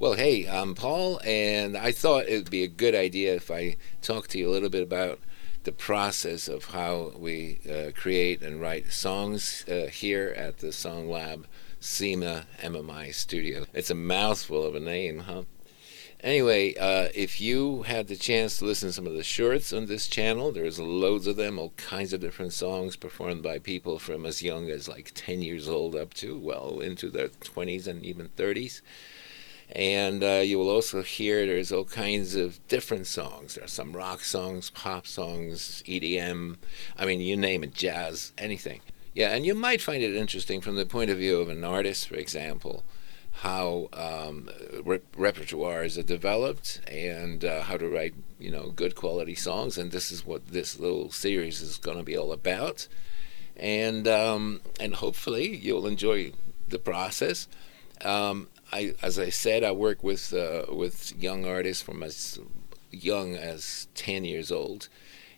Well, hey, I'm Paul, and I thought it would be a good idea if I talked to you a little bit about the process of how we create and write songs here at the SongLab SIMA MMI studio. It's a mouthful of a name, huh? Anyway, if you had the chance to listen to some of the shorts on this channel, there's loads of them, all kinds of different songs performed by people from as young as like 10 years old up to, well, into their 20s and even 30s. And you will also hear there's all kinds of different songs. There are some rock songs, pop songs, EDM, I mean, you name it, jazz, anything. Yeah, and you might find it interesting from the point of view of an artist, for example, how repertoires are developed and how to write, good quality songs. And this is what this little series is going to be all about. And hopefully you'll enjoy the process. As I said, I work with young artists from as young as 10 years old,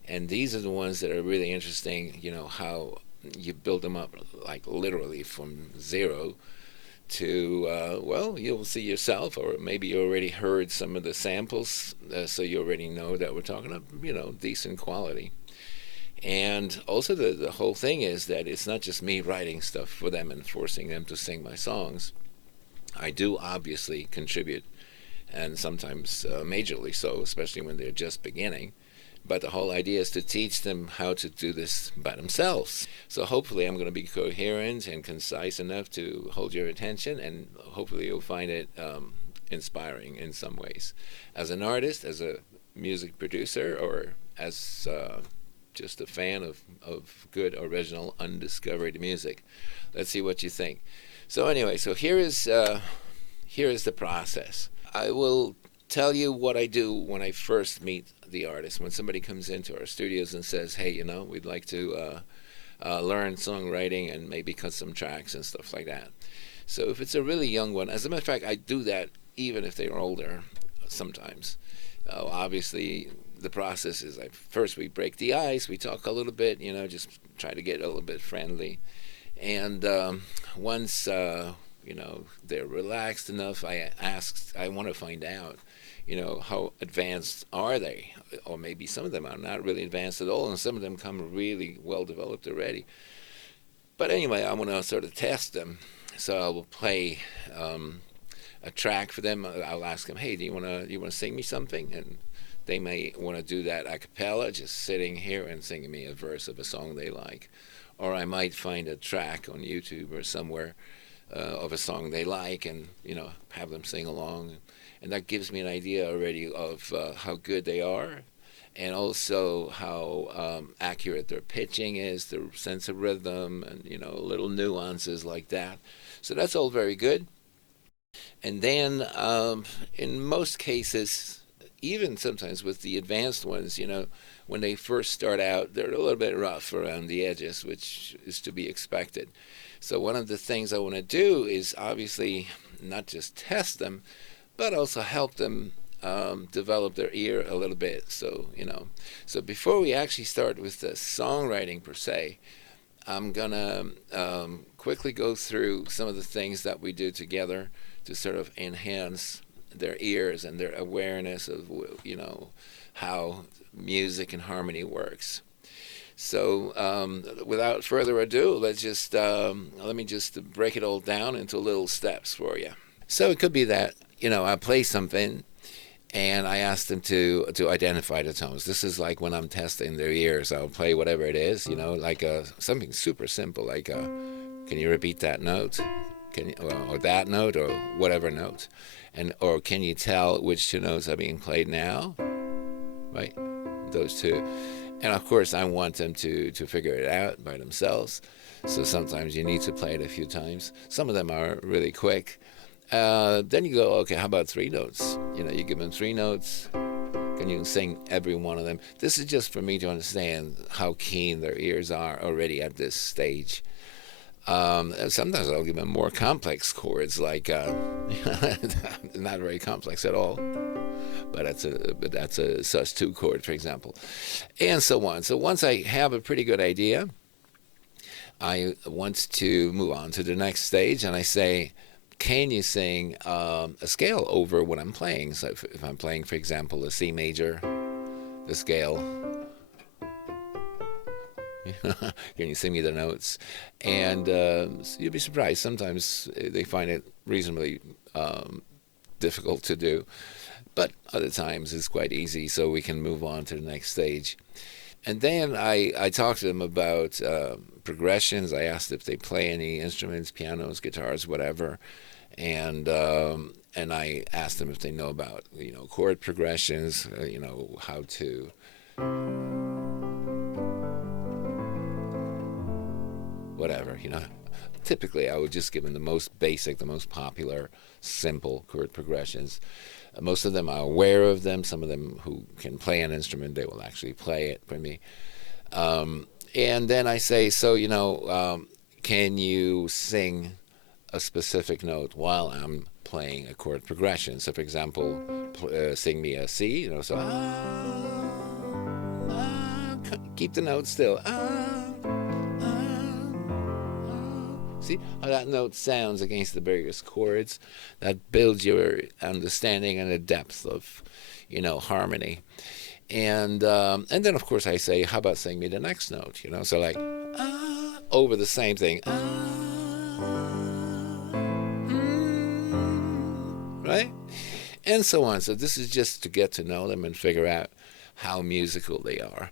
and these are the ones that are really interesting. You know how you build them up, like literally from zero to well, you'll see yourself, or maybe you already heard some of the samples, so you already know that we're talking about decent quality. And also the whole thing is that it's not just me writing stuff for them and forcing them to sing my songs. I do obviously contribute, and sometimes majorly so, especially when they're just beginning. But the whole idea is to teach them how to do this by themselves. So hopefully I'm going to be coherent and concise enough to hold your attention, and hopefully you'll find it inspiring in some ways. As an artist, as a music producer, or as just a fan of good, original, undiscovered music. Let's see what you think. So anyway, so here is the process. I will tell you what I do when I first meet the artist. When somebody comes into our studios and says, "Hey, we'd like to learn songwriting and maybe cut some tracks and stuff like that." So if it's a really young one, as a matter of fact, I do that even if they're older. Sometimes, obviously, the process is like first we break the ice, we talk a little bit, just try to get a little bit friendly. And once they're relaxed enough, I want to find out, how advanced are they, or maybe some of them are not really advanced at all, and some of them come really well developed already. But anyway, I want to sort of test them, so I will play a track for them. I'll ask them, "Hey, do you want to sing me something?" And they may want to do that a cappella, just sitting here and singing me a verse of a song they like. Or I might find a track on YouTube or somewhere of a song they like, and have them sing along, and that gives me an idea already of how good they are, and also how accurate their pitching is, their sense of rhythm, and little nuances like that. So that's all very good. And then in most cases, even sometimes with the advanced ones, when they first start out, they're a little bit rough around the edges, which is to be expected. So one of the things I want to do is obviously not just test them, but also help them develop their ear a little bit. So before we actually start with the songwriting per se, I'm gonna quickly go through some of the things that we do together to sort of enhance their ears and their awareness of how music and harmony works. So without further ado, let me just break it all down into little steps for you. So it could be that I play something and I ask them to identify the tones. This is like when I'm testing their ears. I'll play whatever it is, like something super simple, like can you repeat that note? Or that note, or whatever note, or can you tell which two notes are being played now? Right, those two. And of course, I want them to figure it out by themselves. So sometimes you need to play it a few times. Some of them are really quick. Then you go, okay, how about three notes? You give them three notes. Can you sing every one of them? This is just for me to understand how keen their ears are already at this stage. Sometimes I'll give them more complex chords, like not very complex at all, but that's a sus2 chord, for example, and so on. So once I have a pretty good idea, I want to move on to the next stage, and I say, can you sing a scale over what I'm playing? So if I'm playing, for example, a C major, the scale, can you sing me the notes? And you'd be surprised. Sometimes they find it reasonably difficult to do, but other times it's quite easy, so we can move on to the next stage. And then I talked to them about progressions. I asked if they play any instruments, pianos, guitars, whatever, and I asked them if they know about chord progressions, how to whatever. Typically I would just give them the most basic, the most popular, simple chord progressions. Most of them are aware of them. Some of them who can play an instrument, they will actually play it for me. And then I say, so, can you sing a specific note while I'm playing a chord progression? So, for example, sing me a C, so keep the note still. See how that note sounds against the various chords? That builds your understanding and the depth of, harmony. And then of course I say, how about sing me the next note? So like over the same thing, right? And so on. So this is just to get to know them and figure out how musical they are.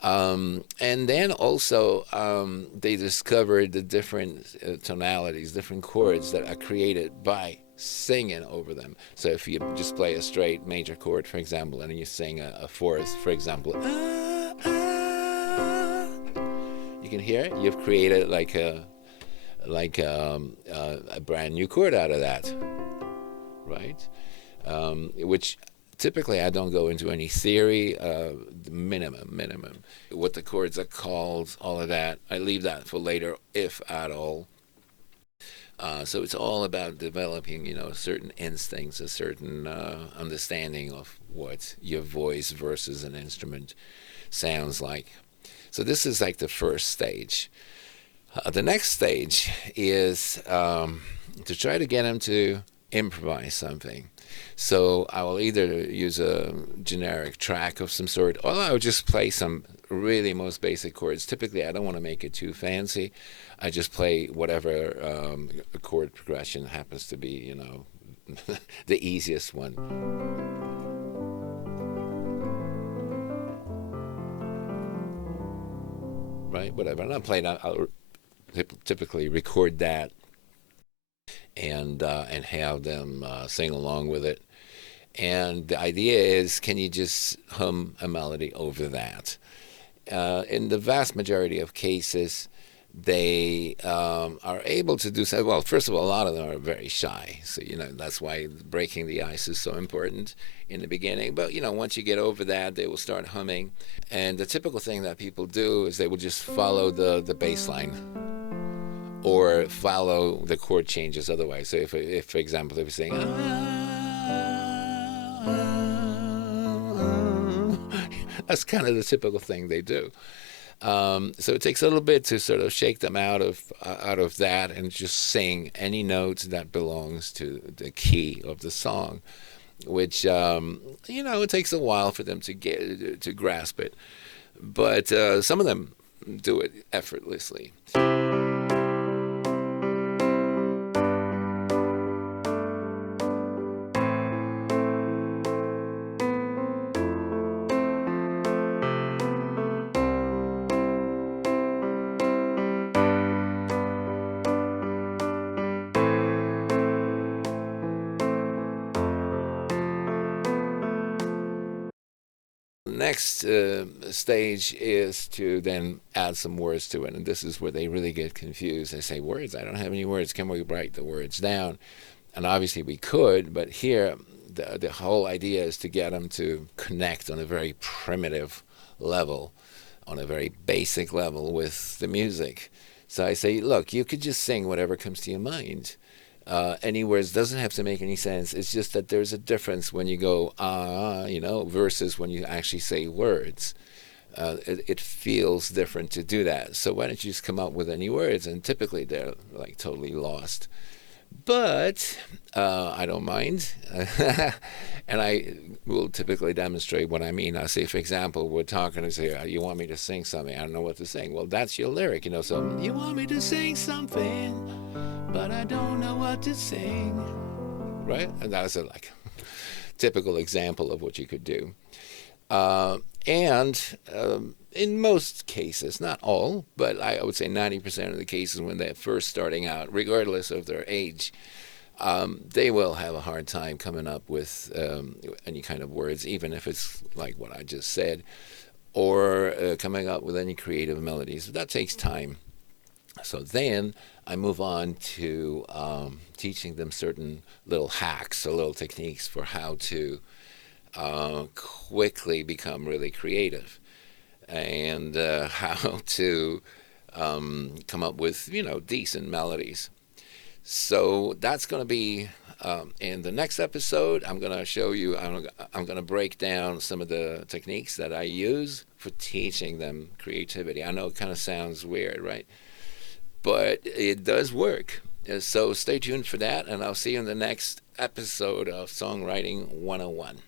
And then also they discovered the different tonalities, different chords that are created by singing over them. So if you just play a straight major chord, for example, and then you sing a fourth, for example, you can hear it. You've created like a brand new chord out of that, right? Which typically I don't go into any theory, minimum. What the chords are called, all of that, I leave that for later, if at all. So it's all about developing, certain instincts, a certain understanding of what your voice versus an instrument sounds like. So this is like the first stage. The next stage is to try to get them to improvise something. So I will either use a generic track of some sort, or I will just play some really most basic chords. Typically, I don't want to make it too fancy. I just play whatever chord progression happens to be, the easiest one. Right, whatever. And I'm playing. I'll typically record that and have them sing along with it. And the idea is, can you just hum a melody over that? In the vast majority of cases, they are able to do so. Well, first of all, a lot of them are very shy. So, that's why breaking the ice is so important in the beginning. But, once you get over that, they will start humming. And the typical thing that people do is they will just follow the bass line or follow the chord changes otherwise. So if for example, if you're saying, that's kind of the typical thing they do. So it takes a little bit to sort of shake them out of that and just sing any note that belongs to the key of the song, which it takes a while for them to grasp it, but some of them do it effortlessly. Next stage is to then add some words to it, and this is where they really get confused. They say, words? I don't have any words. Can we write the words down? And obviously we could, but here the whole idea is to get them to connect on a very primitive level, on a very basic level with the music. So I say, look, you could just sing whatever comes to your mind. Any words doesn't have to make any sense. It's just that there's a difference when you go versus when you actually say words. It feels different to do that. So why don't you just come up with any words? And typically they're like totally lost. But I don't mind. And I will typically demonstrate what I mean. I say, for example, we're talking and say, you want me to sing something? I don't know what to sing. Well, that's your lyric, you know. So, you want me to sing something, but I don't know what to sing. Right? And that's a like typical example of what you could do. And in most cases, not all, but I would say 90% of the cases when they're first starting out, regardless of their age, they will have a hard time coming up with any kind of words, even if it's like what I just said, or coming up with any creative melodies. That takes time. So then I move on to teaching them certain little hacks or little techniques for how to quickly become really creative, and how to come up with, decent melodies. So that's going to be in the next episode. I'm going to show you, I'm going to break down some of the techniques that I use for teaching them creativity. I know it kind of sounds weird, right? But it does work. So stay tuned for that, and I'll see you in the next episode of Songwriting 101.